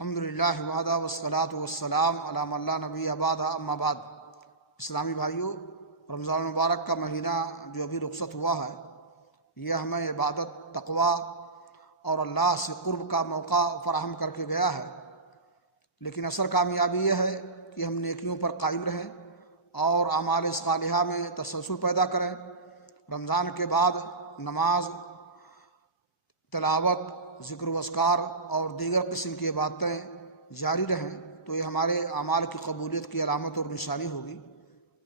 الحمدللہ وحدہ والصلاۃ والسلام علی من لا نبی بعدہ اما بعد۔ اسلامی بھائیوں، رمضان المبارک کا مہینہ جو ابھی رخصت ہوا ہے، یہ ہمیں عبادت، تقوی اور اللہ سے قرب کا موقع فراہم کر کے گیا ہے، لیکن اصل کامیابی یہ ہے کہ ہم نیکیوں پر قائم رہیں اور اعمال صالحہ میں تسلسل پیدا کریں۔ رمضان کے بعد نماز، تلاوت، ذکر و اذکار اور دیگر قسم کی عبادتیں جاری رہیں تو یہ ہمارے اعمال کی قبولیت کی علامت اور نشانی ہوگی،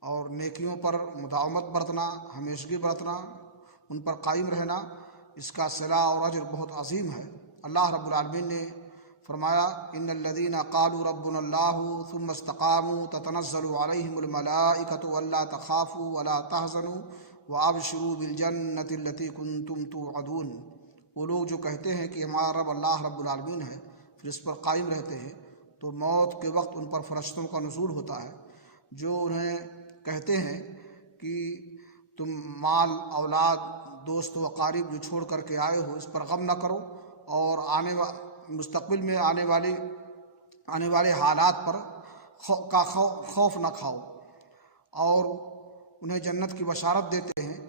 اور نیکیوں پر مداومت برتنا، ہمیشگی برتنا، ان پر قائم رہنا، اس کا صلہ اور اجر بہت عظیم ہے۔ اللہ رب العالمین نے فرمایا، ان الذین قالوا ربنا اللہ ثم استقاموا تتنزل علیہم الملائکۃ الا تخافوا ولا تحزنوا وابشروا بالجنۃ التی کنتم توعدون۔ وہ لوگ جو کہتے ہیں کہ ہمارا رب اللہ رب العالمین ہے، پھر اس پر قائم رہتے ہیں، تو موت کے وقت ان پر فرشتوں کا نزول ہوتا ہے جو انہیں کہتے ہیں کہ تم مال، اولاد، دوست و اقارب جو چھوڑ کر کے آئے ہو، اس پر غم نہ کرو اور مستقبل میں آنے والے حالات پر خوف نہ کھاؤ، اور انہیں جنت کی بشارت دیتے ہیں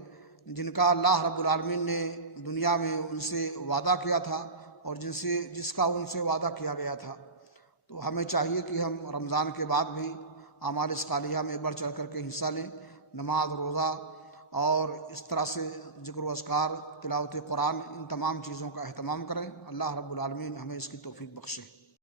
جن کا اللہ رب العالمین نے دنیا میں ان سے وعدہ کیا تھا اور جس کا ان سے وعدہ کیا گیا تھا۔ تو ہمیں چاہیے کہ ہم رمضان کے بعد بھی اعمال صالحہ میں بڑھ چڑھ کر کے حصہ لیں، نماز، روزہ اور اس طرح سے ذکر و اذکار، تلاوت قرآن، ان تمام چیزوں کا اہتمام کریں۔ اللہ رب العالمین ہمیں اس کی توفیق بخشے۔